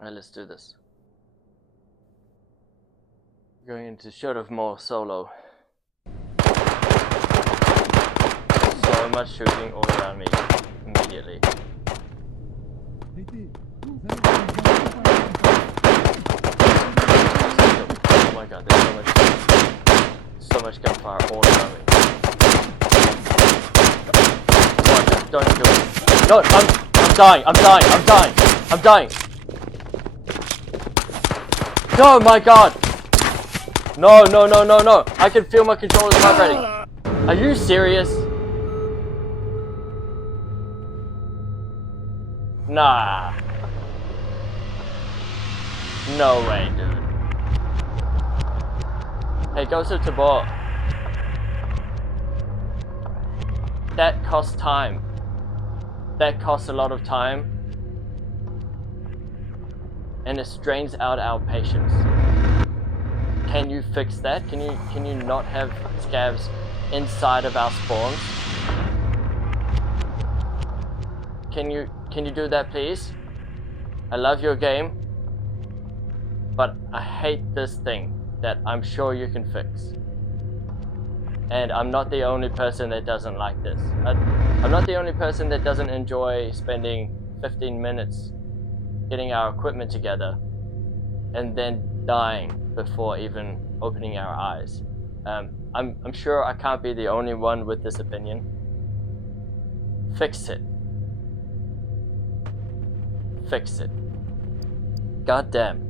Alright, let's do this. Going into CHODOV MALL solo. So much shooting all around me immediately. Oh my god, there's so much gunfire all around me. Oh, don't do it. No, I'm dying. Oh my god! No. I can feel my controllers vibrating. Are you serious? Nah. No way, dude. Hey, go to Tabor. That costs time. That costs a lot of time. And it strains out our patience. Can you fix that? Can you not have scavs inside of our spawns? Can you do that, please? I love your game, but I hate this thing that I'm sure you can fix. And I'm not the only person that doesn't like this. I'm not the only person that doesn't enjoy spending 15 minutes getting our equipment together and then dying before even opening our eyes. I'm sure I can't be the only one with this opinion. Fix it. Fix it. God damn.